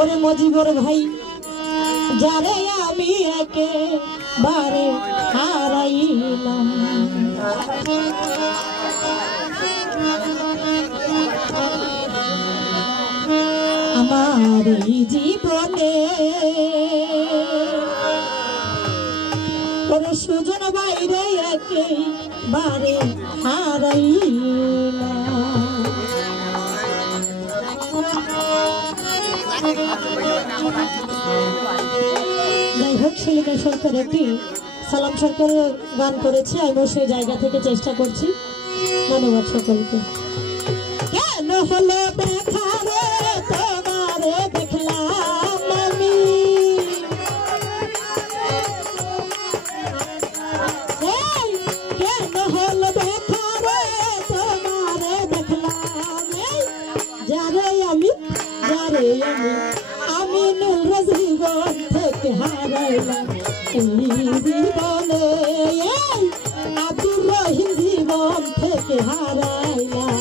ওরে মজিবর ভাই যারে আমি একেবারে হারাইলাম আমার এই জীবনে ওরে সুজন বাইরে একেবারে হারাইলাম। যাই হোক শিলিকা সরকার একটি সালাম সরকারের গান করেছে, আমি সেই জায়গা থেকে চেষ্টা করছি। ধন্যবাদ সকলকে। কেন হলো দেখা রে তোমারে দেখলাম আমি, কেন হলো দেখা রে তোমারে দেখলাম, যারে আমি আমি নূর জীবন থেকে হারাইলাম এই জীবনে, আব্দুর রহিম জীবন থেকে হারাইলাম।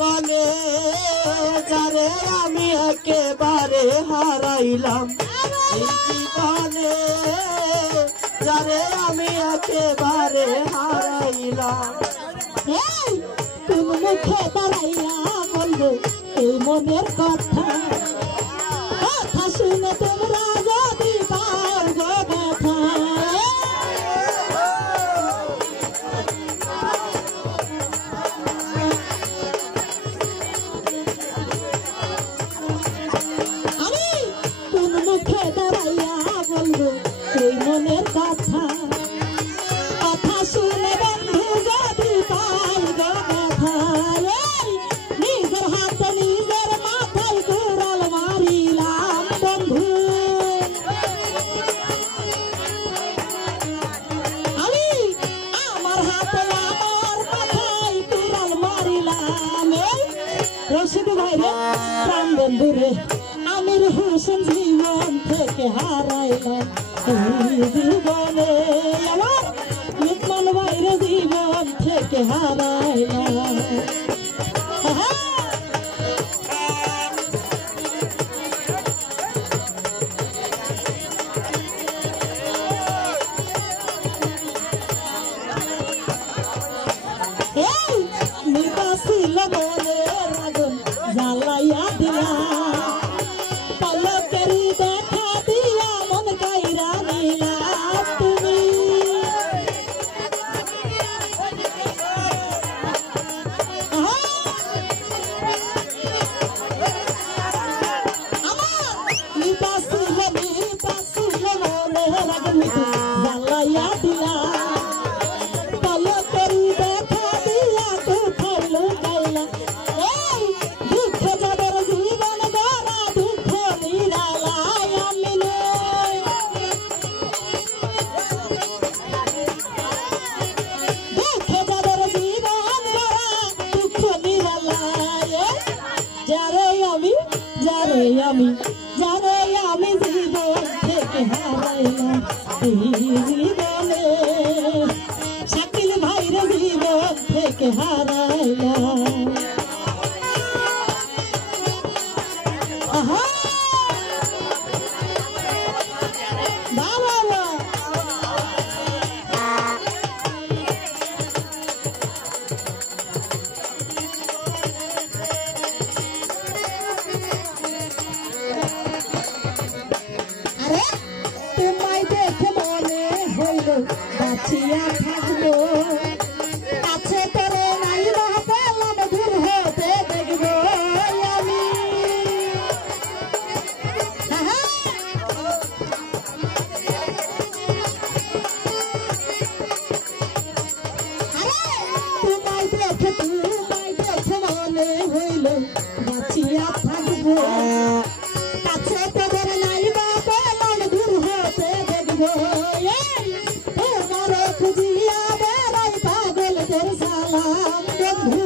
বলে যারে আমি একেবারে হারাইলাম এই জীবনে, যারে আমি একেবারে হারাইলাম। কোন মুখে দাঁড়াইয়া বলবো এই মনের কথা, কথা শুনে তোমরা যদি পাও গো ব্যথা, আমি কোন মুখে দাঁড়াইয়া বলবো এই মনের কথা, কথা শুনে বন্ধু যদি পাই গো ব্যথা, নিজের হাতে নিজের মাথায় কুড়াল মারিলাম বন্ধু, আমি আমার হাতে আমার মাথায় কুড়াল মারিলাম। রশিদ ভাই রে প্রাণ বন্ধু রে আমির হোসেন জীবন থেকে হারাইলাম এই জীবনে, আমার লুকমান ভাইরে জীবন থেকে হারাইলাম। নিবাসিল মনের আগুন জ্বালাইয়া দিলা, পলকেরি দেখা দিয়া মন কাইরা নিলা তুমি, নিবাসিল মনের আগুন জ্বালাইয়া দিলা, পলকেরি দেখা দিয়া কোথায় লুকাইলা, এই দুঃখ যাদের জীবন গড়া দুঃখ নিরালাই আমি নই, দুঃখ যাদের জীবন গড়া দুঃখ নিরালাই, যারে আমি জীবন থেকে হারাইলাম এই জীবনে, শাকিল ভাইরে জীবন থেকে হারাইলাম। আরে তোমায় দেখে মনে হইল বাঁচিয়া থাকবো, কাছে তোরে নাই বা পেলাম দূর হতে দেখবো আমি, তোমায় দেখে মনে হইল বাঁচিয়া থাকবো, কাছে তোদের নাই বা পেলাম দূর হতে দেখবো, তোমার খুঁজিয়া বেড়াই পাগল তোর সালাম বন্ধু,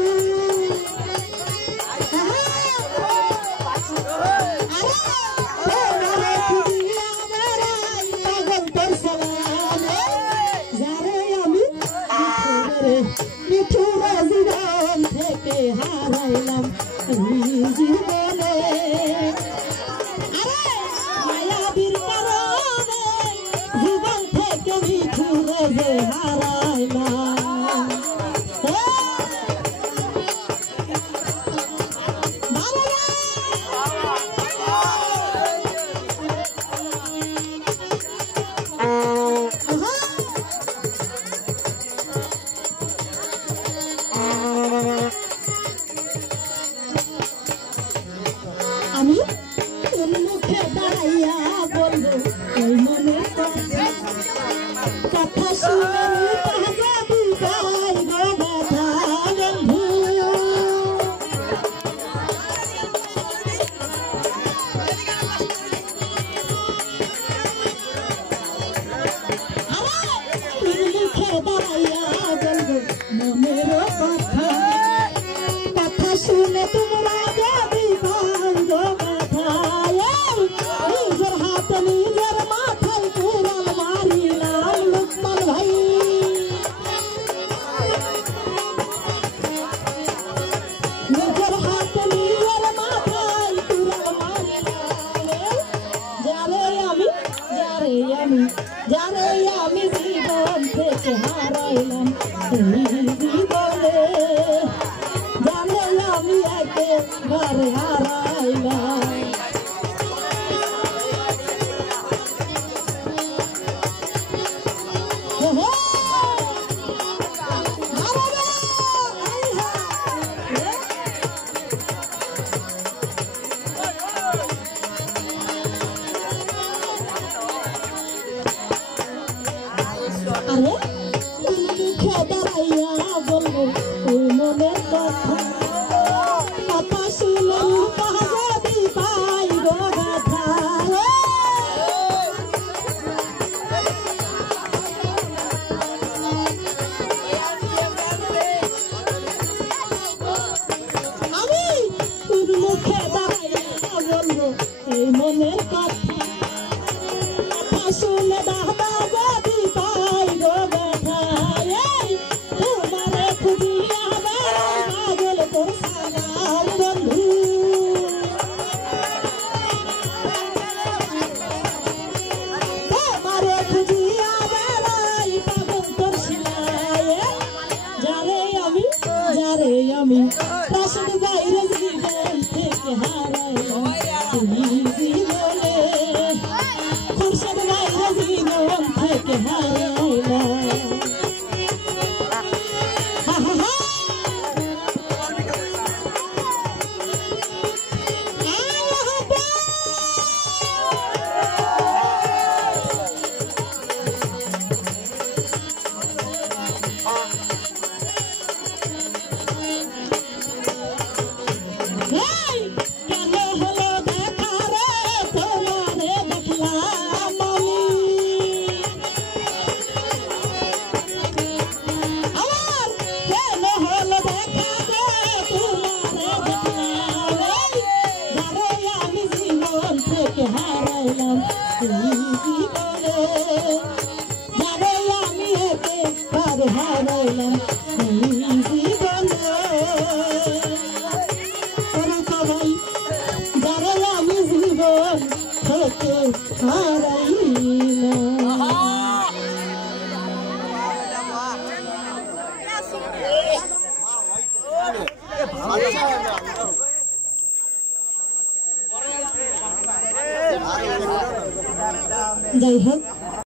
তোমার খুঁজিয়া বেড়াই পাগল তোর তোমাকে মিঠুরে যে হারাইলাম আমি তোর মুখে দাঁড়াইয়া বলবো ওই মনের কথা শুনে পাহাড়ি গাই গো ব্যথা বন্ধু তোর মুখে দাঁড়াইয়া বলবো মনের কথা শুনে তোমরা যদি পারো নিজের হাতে নিজের মাথায় কুড়াল মারিলাম লোকমান ভাই নিজের হাতে নিজের মাথায় কুড়াল মারিলাম যারে আমি জীবন থেকে হারাইলাম এই জীবনে জানে আমি একেবারে হারাইলাম আরে মুখে দাঁড়াইয়া বলবো ওই মনের কথা শুনে পাহাড়ি পাই গো ব্যথা আমি তোর মুখে দাঁড়াইয়া বলবো এই মনের কথা শুনে দাদা যদি পাই গো ব্যথা তোমারে খুঁজিয়া বেড়াই পাগল তোর সালাম বন্ধু তোমারে খুঁজিয়া বেড়াই পাগল তোর শিলায় যারে আমি রাশিদ বাইরে জীবন থেকে হারাইলাম জীবনে খুরশেদ বাইরে জীবন থেকে হারাইলাম কেন হলো দেখা রে তোমারে দেখলাম আমার কেন হলো দেখা রে তোমারে দেখলাম যারে আমি জীবন থেকে হারাইলাম এই জীবনে যারে আমি একেবারে হারাইলাম এই জীবনে যারা আমি জীবন থেকে হারাইলাম যাই হোক